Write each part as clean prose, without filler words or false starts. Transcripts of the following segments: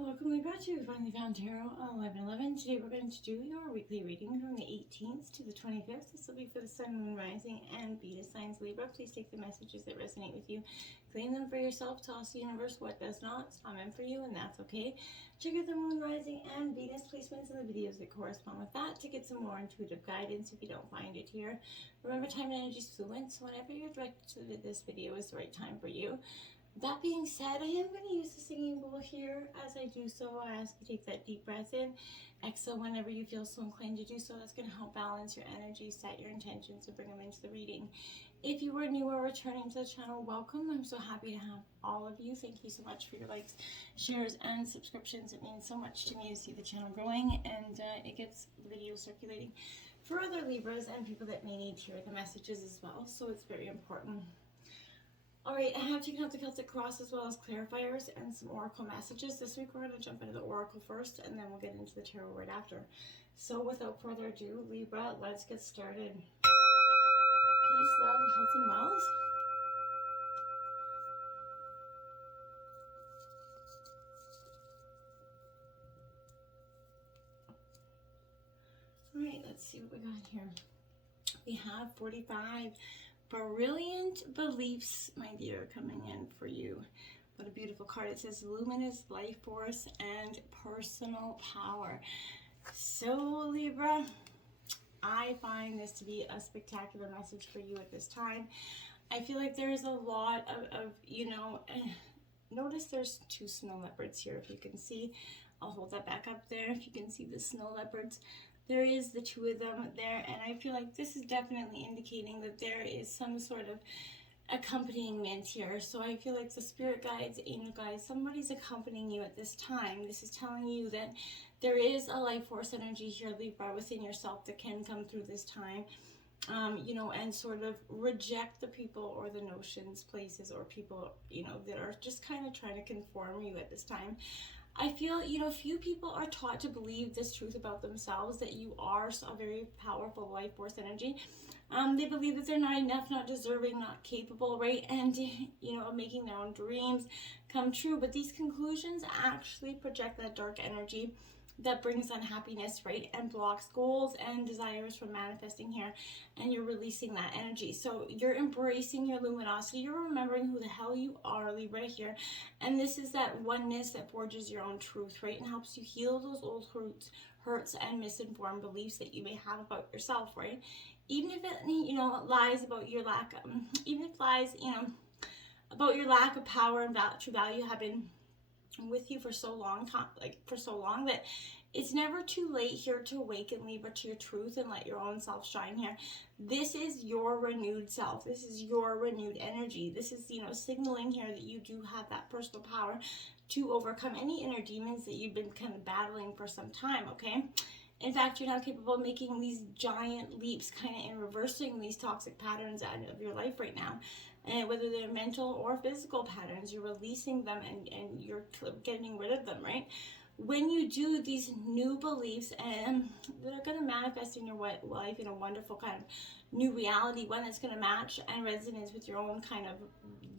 Welcome Libra to Finally Found Tarot 11/11. Today we're going to do your weekly reading from the 18th to the 25th. This will be for the Sun, Moon, Rising, and Venus signs Libra. Please take the messages that resonate with you, claim them for yourself, toss the universe what does not. It's not meant for you, and that's okay. Check out the Moon, Rising, and Venus placements in the videos that correspond with that to get some more intuitive guidance if you don't find it here. Remember, time and energy is fluent, so whenever you're directed to this video is the right time for you. That being said, I am going to use the singing bowl here. As I do so, I ask you to take that deep breath in. Exhale whenever you feel so inclined to do so. That's going to help balance your energy, set your intentions, and bring them into the reading. If you are new or returning to the channel, welcome. I'm so happy to have all of you. Thank you so much for your likes, shares, and subscriptions. It means so much to me to see the channel growing, and it gets the video circulating for other Libras and people that may need to hear the messages as well. So it's very important. Alright, I have taken out the Celtic Cross as well as clarifiers and some oracle messages. This week we're going to jump into the oracle first and then we'll get into the tarot right after. So without further ado, Libra, let's get started. Peace, love, health, and wealth. Alright, let's see what we got here. We have 45. Brilliant beliefs, my dear, coming in for you. What a beautiful card. It says luminous life force and personal power. So Libra, I find this to be a spectacular message for you at this time. I feel like there is a lot of notice there's two snow leopards here, if you can see. I'll hold that back up there if you can see the snow leopards. There is the two of them there, and I feel like this is definitely indicating that there is some sort of accompaniment here. So I feel like the spirit guides, angel guides, somebody's accompanying you at this time. This is telling you that there is a life force energy here, Libra, within yourself that can come through this time, and sort of reject the people or the notions, places, or people, that are just kind of trying to conform you at this time. I feel, few people are taught to believe this truth about themselves, that you are a very powerful life force energy. They believe that they're not enough, not deserving, not capable, right? And, of making their own dreams come true. But these conclusions actually project that dark energy that brings unhappiness, right? And blocks goals and desires from manifesting here. And you're releasing that energy. So you're embracing your luminosity. You're remembering who the hell you are, Libra, here. And this is that oneness that forges your own truth, right? And helps you heal those old hurts and misinformed beliefs that you may have about yourself, right? Even if it, lies about your lack, even if lies, about your lack of power and true value have been with you for so long, that it's never too late here to awaken, Libra, to your truth and let your own self shine here. This is your renewed self. This is your renewed energy. This is, signaling here that you do have that personal power to overcome any inner demons that you've been kind of battling for some time, okay? In fact, you're now capable of making these giant leaps kind of in reversing these toxic patterns out of your life right now. And whether they're mental or physical patterns, you're releasing them and you're getting rid of them, right? When you do these new beliefs, and they're going to manifest in your life in a wonderful kind of new reality, one that's going to match and resonate with your own kind of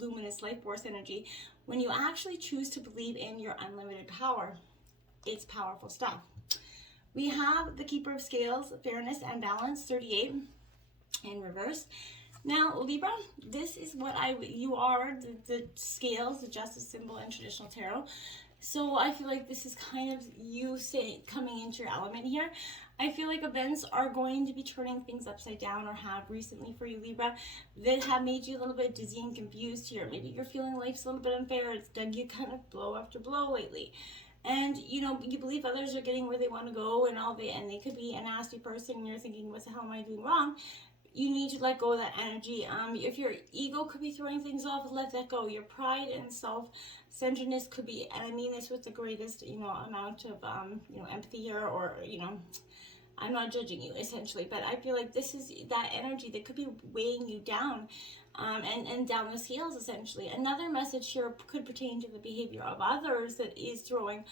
luminous life force energy. When you actually choose to believe in your unlimited power, it's powerful stuff. We have the Keeper of Scales, Fairness and Balance, 38 in reverse. Now, Libra, this is what you are, the scales, the justice symbol in traditional tarot. So I feel like this is kind of you coming into your element here. I feel like events are going to be turning things upside down, or have recently for you, Libra, that have made you a little bit dizzy and confused here. Maybe you're feeling life's a little bit unfair. It's dug you kind of blow after blow lately. And, you believe others are getting where they want to go and they could be a nasty person and you're thinking, what the hell am I doing wrong? You need to let go of that energy. If your ego could be throwing things off, let that go. Your pride and self-centeredness could be, and I mean this with the greatest, amount of, empathy here, or, I'm not judging you, essentially, but I feel like this is that energy that could be weighing you down, and down the scales, essentially. Another message here could pertain to the behavior of others that is throwing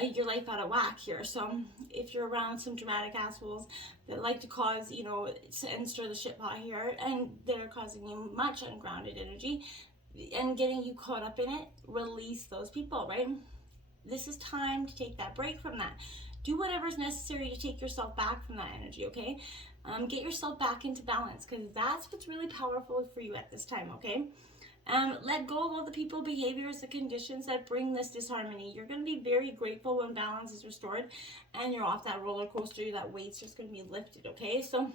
your life out of whack here. So if you're around some dramatic assholes that like to cause, and stir the shit pot here, and they're causing you much ungrounded energy and getting you caught up in it, release those people, right? this is time to take that break from that. Do whatever's necessary to take yourself back from that energy, okay? Get yourself back into balance, because that's what's really powerful for you at this time, okay? Let go of all the people, behaviors, the conditions that bring this disharmony. You're going to be very grateful when balance is restored and you're off that roller coaster. That weight's just going to be lifted, okay? So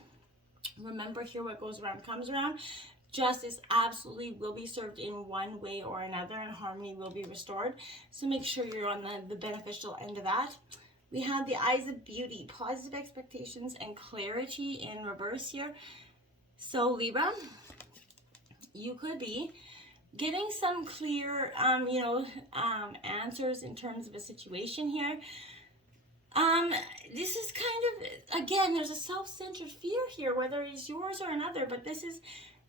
remember here, what goes around comes around. Justice absolutely will be served in one way or another, and harmony will be restored. So make sure you're on the beneficial end of that. We have the eyes of beauty, positive expectations and clarity in reverse here. So Libra, you could be getting some clear, answers in terms of a situation here. This is kind of, again, there's a self-centered fear here, whether it's yours or another, but this is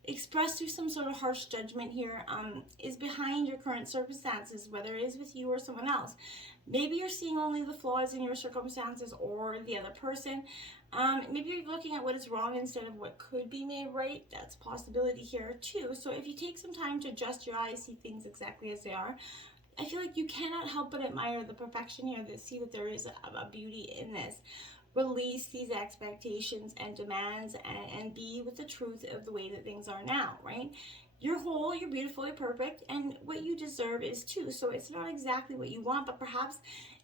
expressed through some sort of harsh judgment here, is behind your current circumstances, whether it is with you or someone else. Maybe you're seeing only the flaws in your circumstances or the other person. Maybe you're looking at what is wrong instead of what could be made right. That's a possibility here too. So if you take some time to adjust your eyes, see things exactly as they are, I feel like you cannot help but admire the perfection here, that see that there is a beauty in this. Release these expectations and demands and be with the truth of the way that things are now, right? You're whole, you're beautiful, you're perfect, and what you deserve is too. So it's not exactly what you want, but perhaps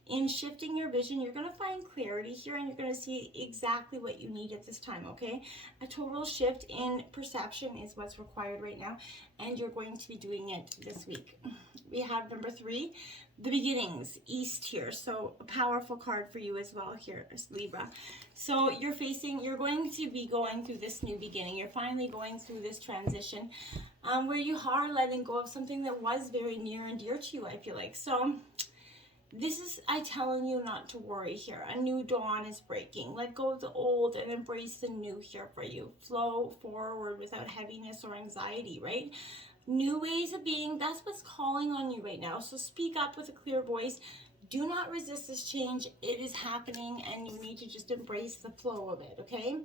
in shifting your vision, you're going to find clarity here, and you're going to see exactly what you need at this time, okay? A total shift in perception is what's required right now, and you're going to be doing it this week. We have number 3, the beginnings, East here. So a powerful card for you as well here, Libra. So you're going to be going through this new beginning. You're finally going through this transition where you are letting go of something that was very near and dear to you, I feel like. So this is I telling you not to worry here. A new dawn is breaking. Let go of the old and embrace the new here for you. Flow forward without heaviness or anxiety, right? New ways of being, that's what's calling on you right now. So speak up with a clear voice. Do not resist this change. It is happening, and you need to just embrace the flow of it, okay?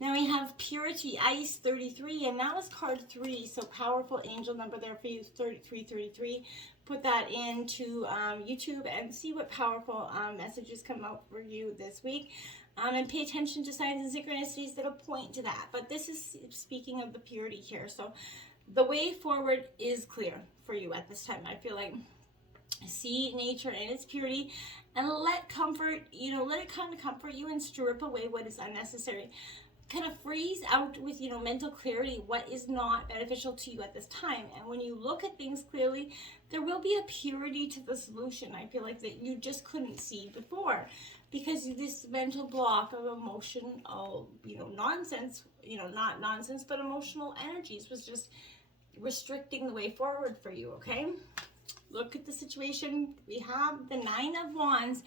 Now we have Purity, Ice 33, and that was card 3. So powerful angel number there for you, 3333. Put that into YouTube and see what powerful messages come out for you this week. And pay attention to signs and synchronicities that'll point to that. But this is speaking of the purity here. So the way forward is clear for you at this time. I feel like see nature in its purity and let comfort, let it kind of comfort you and strip away what is unnecessary. Kind of freeze out with, mental clarity what is not beneficial to you at this time. And when you look at things clearly, there will be a purity to the solution, I feel like, that you just couldn't see before. Because this mental block of emotional, nonsense, not nonsense, but emotional energies was just restricting the way forward for you, okay? Look at the situation. We have the 9 of Wands,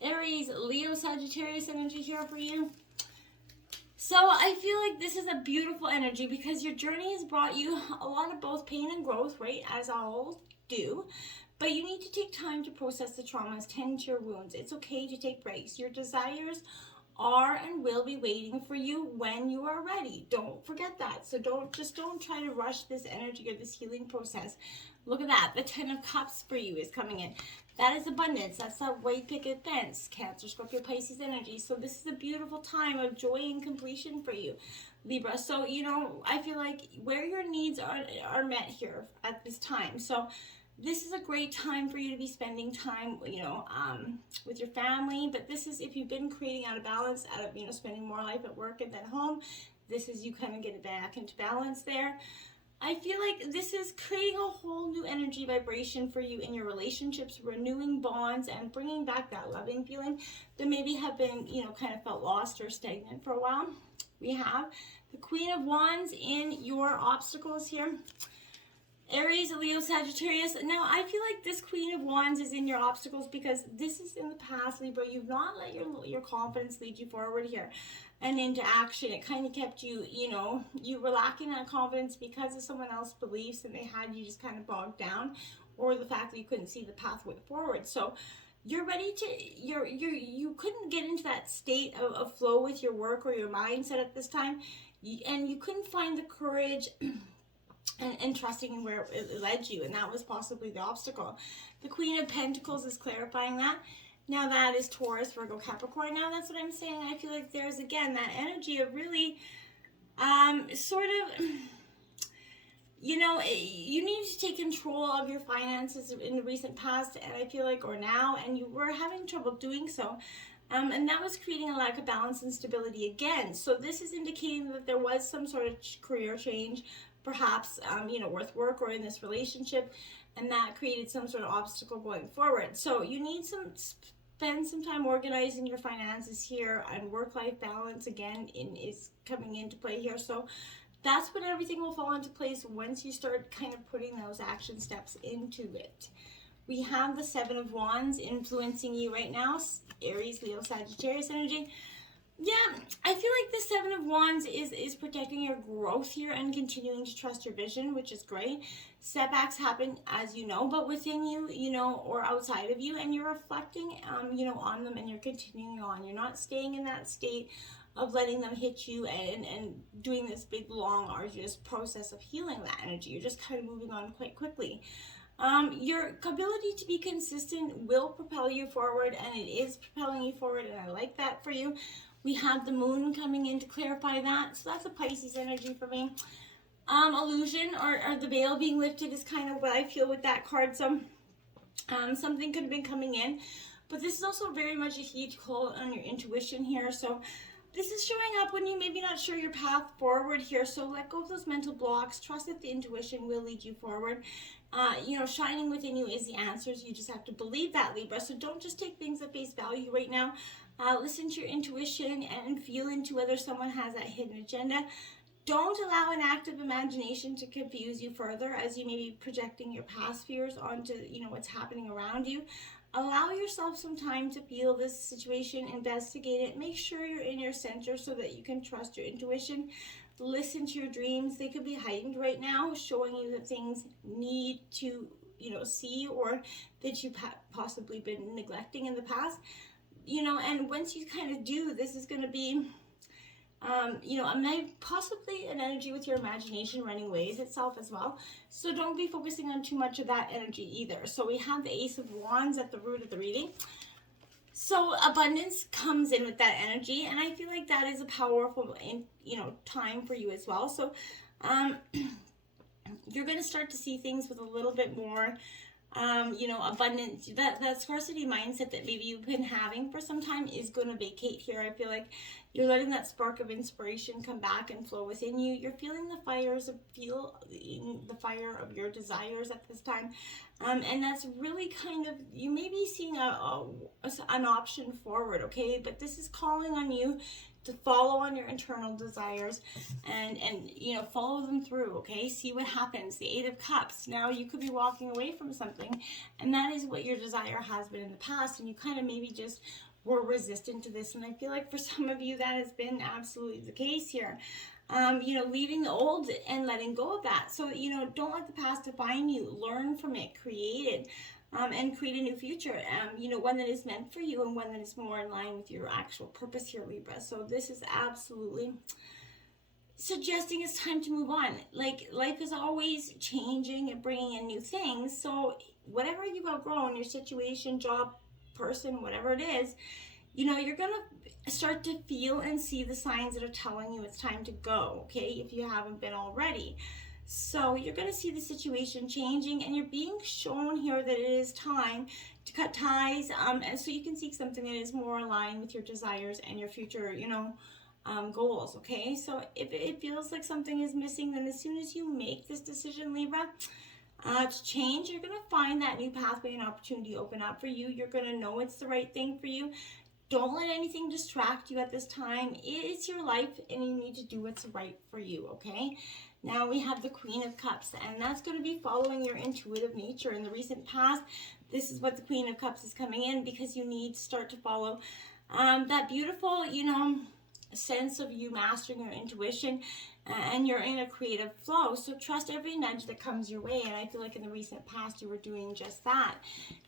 Aries, Leo, Sagittarius energy here for you. So I feel like this is a beautiful energy because your journey has brought you a lot of both pain and growth, right? As all do. But you need to take time to process the traumas, tend to your wounds. It's okay to take breaks. Your desires are and will be waiting for you when you are ready. Don't forget that. So don't try to rush this energy or this healing process. Look at that. The 10 of Cups for you is coming in. That is abundance. That's that white picket fence. Cancer, Scorpio, Pisces energy. So this is a beautiful time of joy and completion for you, Libra. So, I feel like where your needs are met here at this time. So this is a great time for you to be spending time, with your family. But this is if you've been creating out of balance, out of, spending more life at work and then home. This is you kind of get it back into balance there. I feel like this is creating a whole new energy vibration for you in your relationships, renewing bonds and bringing back that loving feeling that maybe have been, kind of felt lost or stagnant for a while. We have the Queen of Wands in your obstacles here. Aries, Leo, Sagittarius. Now, I feel like this Queen of Wands is in your obstacles because this is in the past, Libra. You've not let your confidence lead you forward here and into action. It kind of kept you, you were lacking that confidence because of someone else's beliefs and they had you just kind of bogged down, or the fact that you couldn't see the pathway forward. So you're ready to, you couldn't get into that state of flow with your work or your mindset at this time, and you couldn't find the courage and trusting in where it led you, and that was possibly the obstacle. The Queen of Pentacles is clarifying that. Now that is Taurus, Virgo, Capricorn. Now that's what I'm saying. I feel like there's, again, that energy of really sort of, you know, you need to take control of your finances in the recent past, and I feel like, or now, and you were having trouble doing so. And that was creating a lack of balance and stability again. So this is indicating that there was some sort of career change, perhaps, you know, with work or in this relationship, and that created some sort of obstacle going forward. So you need spend some time organizing your finances here, and work-life balance again is coming into play here. So that's when everything will fall into place once you start kind of putting those action steps into it. We have the Seven of Wands influencing you right now, Aries, Leo, Sagittarius energy. Yeah, I feel like the Seven of Wands is protecting your growth here and continuing to trust your vision, which is great. Setbacks happen, as you know, but within you, you know, or outside of you, and you're reflecting, you know, on them, and you're continuing on. You're not staying in that state of letting them hit you and doing this big, long, arduous process of healing that energy. You're just kind of moving on quite quickly. Your ability to be consistent will propel you forward, and it is propelling you forward, and I like that for you. We have the moon coming in to clarify that, so that's a Pisces energy for me. Illusion or the veil being lifted is kind of what I feel with that card. So something could have been coming in, but this is also very much a huge call on your intuition here. So this is showing up when you maybe not sure your path forward here. So let go of those mental blocks. Trust that the intuition will lead you forward. You know, shining within you is the answers. You just have to believe that, Libra. So don't just take things at face value right now. Listen to your intuition and feel into whether someone has that hidden agenda. Don't allow an active imagination to confuse you further as you may be projecting your past fears onto, you know, what's happening around you. Allow yourself some time to feel this situation, investigate it, make sure you're in your center so that you can trust your intuition. Listen to your dreams. They could be heightened right now, showing you that things need to, you know, see, or that you've possibly been neglecting in the past. You know, and once you kind of do, this is going to be, you know, possibly an energy with your imagination running ways itself as well. So don't be focusing on too much of that energy either. So we have the Ace of Wands at the root of the reading. So abundance comes in with that energy, and I feel like that is a powerful, you know, time for you as well. So you're going to start to see things with a little bit more, you know, abundance. That scarcity mindset that maybe you've been having for some time is going to vacate here. I feel like you're letting that spark of inspiration come back and flow within you. You're feeling the fire of your desires at this time. And that's really kind of, you may be seeing an option forward, okay? But this is calling on you to follow on your internal desires and you know, follow them through, okay? See what happens. The Eight of Cups. Now you could be walking away from something, and that is what your desire has been in the past, and you kind of maybe just were resistant to this. And I feel like for some of you that has been absolutely the case here. You know, leaving the old and letting go of that. So, you know, don't let the past define you. Learn from it, create it, and create a new future. You know, one that is meant for you and one that is more in line with your actual purpose here, Libra. So this is absolutely suggesting it's time to move on. Like, life is always changing and bringing in new things. So whatever you've outgrown, your situation, job, person, whatever it is, you know, you're going to start to feel and see the signs that are telling you it's time to go, okay, if you haven't been already. So you're going to see the situation changing, and you're being shown here that it is time to cut ties, and so you can seek something that is more aligned with your desires and your future, you know, goals, okay? So if it feels like something is missing, then as soon as you make this decision, Libra, to change, you're going to find that new pathway and opportunity open up for you. You're going to know it's the right thing for you. Don't let anything distract you at this time. It's your life, and you need to do what's right for you, okay? Now we have the Queen of Cups, and that's going to be following your intuitive nature. In the recent past, this is what the Queen of Cups is coming in, because you need to start to follow that beautiful, you know, sense of you mastering your intuition, and you're in a creative flow. So trust every nudge that comes your way, and I feel like in the recent past you were doing just that.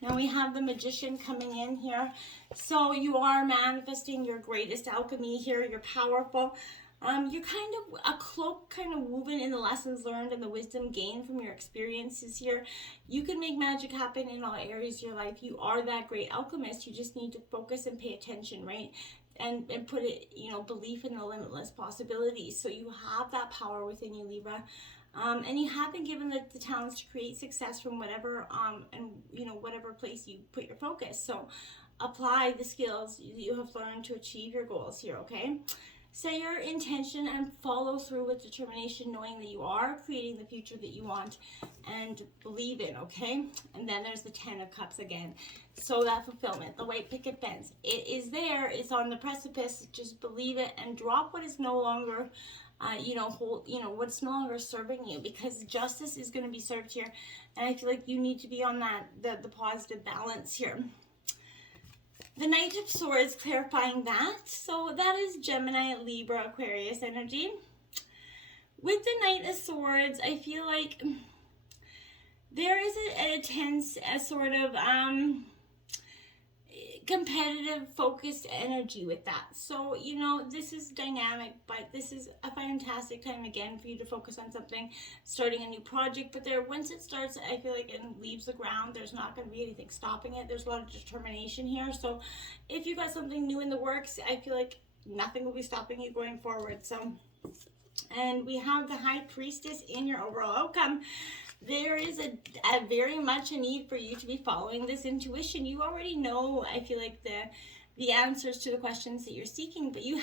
Now we have the Magician coming in here. So you are manifesting your greatest alchemy here. You're powerful. You're kind of a cloak kind of woven in the lessons learned and the wisdom gained from your experiences here. You can make magic happen in all areas of your life. You are that great alchemist. You just need to focus and pay attention, right? And put it, belief in the limitless possibilities. So you have that power within you, Libra. And you have been given the talents to create success from whatever, whatever place you put your focus. So apply the skills you have learned to achieve your goals here, okay? Set your intention and follow through with determination, knowing that you are creating the future that you want and believe in, okay? And then there's the 10 of Cups again. So that fulfillment, the white picket fence, it is there. It's on the precipice. Just believe it and drop what is no longer, what's no longer serving you, because justice is going to be served here. And I feel like you need to be on that, the positive balance here. The Knight of Swords, clarifying that. So that is Gemini, Libra, Aquarius energy. With the Knight of Swords, I feel like there is a sort of competitive, focused energy with that. So, this is dynamic, but this is a fantastic time again for you to focus on something, starting a new project. But once it starts, I feel like it leaves the ground, there's not going to be anything stopping it. There's a lot of determination here. So if you got something new in the works, I feel like nothing will be stopping you going forward. So, and we have the High Priestess in your overall outcome. There is a very much a need for you to be following this intuition. You already know, I feel like, the answers to the questions that you're seeking, but you're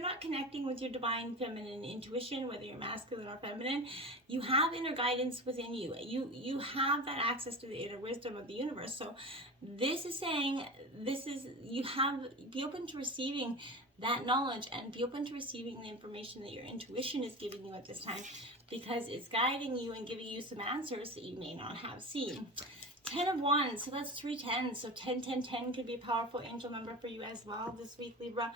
not connecting with your divine feminine intuition, whether you're masculine or feminine. You have inner guidance within you. You have that access to the inner wisdom of the universe. So this is saying, be open to receiving that knowledge and be open to receiving the information that your intuition is giving you at this time, because it's guiding you and giving you some answers that you may not have seen. 10 of Wands, so that's 3 10s. So 10, 10, 10 could be a powerful angel number for you as well this week, Libra.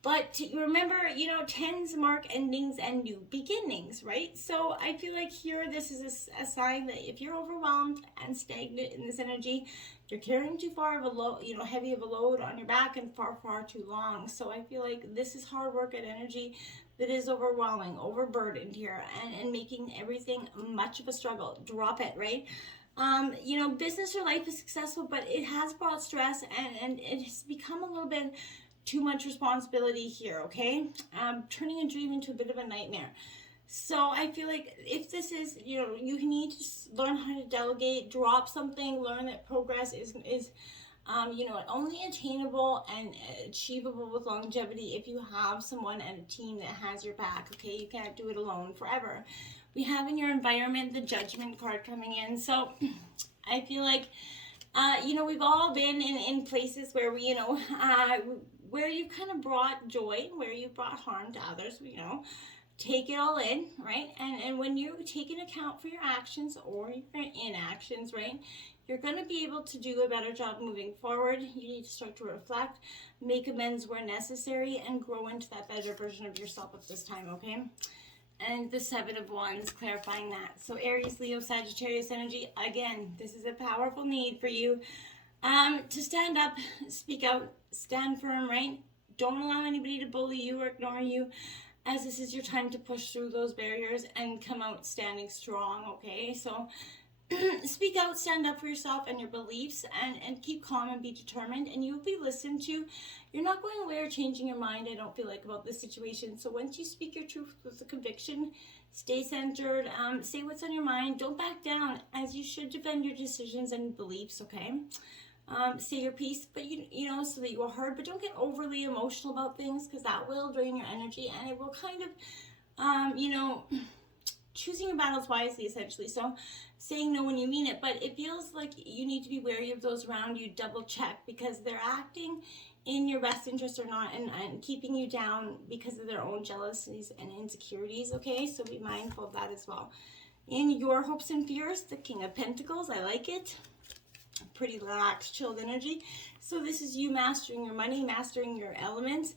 But remember, 10s mark endings and new beginnings, right? So I feel like here, this is a sign that if you're overwhelmed and stagnant in this energy, you're carrying too far of a load, heavy of a load on your back and far, far too long. So I feel like this is hard work and energy that is overwhelming, overburdened here, and making everything much of a struggle. Drop it, right? Business or life is successful, but it has brought stress and it has become a little bit too much responsibility here, okay? Turning a dream into a bit of a nightmare. So I feel like if this is, you need to learn how to delegate, drop something, learn that progress is only attainable and achievable with longevity if you have someone and a team that has your back, okay? You can't do it alone forever. We have in your environment the Judgment card coming in. So I feel like, we've all been in places where where you kind of brought joy, where you brought harm to others, take it all in, right? And when you take into account for your actions or your inactions, right, you're going to be able to do a better job moving forward. You need to start to reflect, make amends where necessary, and grow into that better version of yourself at this time, okay? And the 7 of Wands, clarifying that. So Aries, Leo, Sagittarius energy, again, this is a powerful need for you to stand up, speak out, stand firm, right? Don't allow anybody to bully you or ignore you, as this is your time to push through those barriers and come out standing strong, okay? So speak out, stand up for yourself and your beliefs, and keep calm and be determined, and you'll be listened to. You're not going away or changing your mind, I don't feel like, about this situation. So once you speak your truth with a conviction, stay centered, say what's on your mind, don't back down, as you should defend your decisions and beliefs, okay? Say your piece, but so that you are heard, but don't get overly emotional about things, because that will drain your energy, and it will kind of, choosing your battles wisely, essentially. So saying no when you mean it, but it feels like you need to be wary of those around you. Double check, because they're acting in your best interest or not, and keeping you down because of their own jealousies and insecurities, okay? So be mindful of that as well. In your hopes and fears, the King of Pentacles, I like it. Pretty relaxed, chilled energy. So this is you mastering your money, mastering your elements.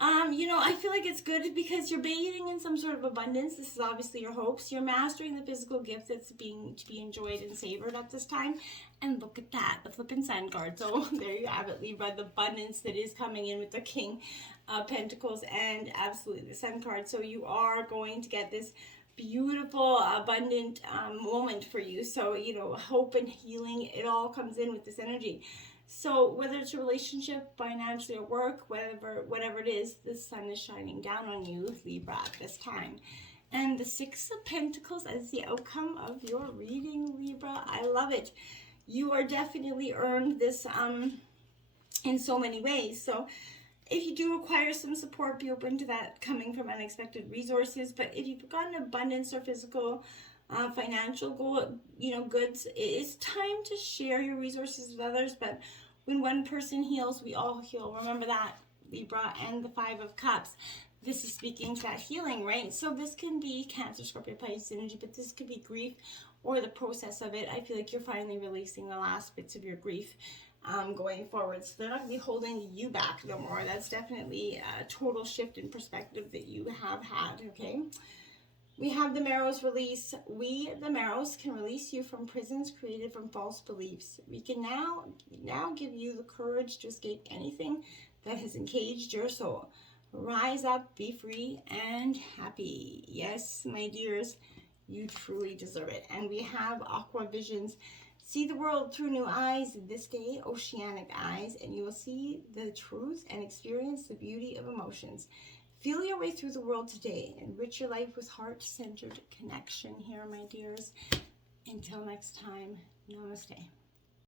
I feel like it's good because you're bathing in some sort of abundance. This is obviously your hopes. You're mastering the physical gift that's being to be enjoyed and savored at this time. And look at that, the flippin' Sun card. So there you have it, Libra, the abundance that is coming in with the King of Pentacles and absolutely the Sun card. So you are going to get this beautiful, abundant moment for you. So, hope and healing, it all comes in with this energy. So whether it's a relationship, financially, or work, whatever it is, the sun is shining down on you, Libra, at this time. And the Six of Pentacles as the outcome of your reading, Libra. I love it. You are definitely earned this in so many ways. So if you do require some support, be open to that coming from unexpected resources. But if you've got an abundance or physical financial goal, goods, it's time to share your resources with others. But when one person heals, we all heal. Remember that, Libra. And the Five of Cups, this is speaking to that healing, right? So this can be Cancer, Scorpio, Pisces energy, but this could be grief or the process of it. I feel like you're finally releasing the last bits of your grief going forward. So they're not going to be holding you back no more. That's definitely a total shift in perspective that you have had, okay? We have the Marrows release. We, the Marrows, can release you from prisons created from false beliefs. We can now give you the courage to escape anything that has encaged your soul. Rise up, be free, and happy. Yes, my dears, you truly deserve it. And we have Aqua Visions. See the world through new eyes this day, oceanic eyes, and you will see the truth and experience the beauty of emotions. Feel your way through the world today. Enrich your life with heart-centered connection here, my dears. Until next time, namaste.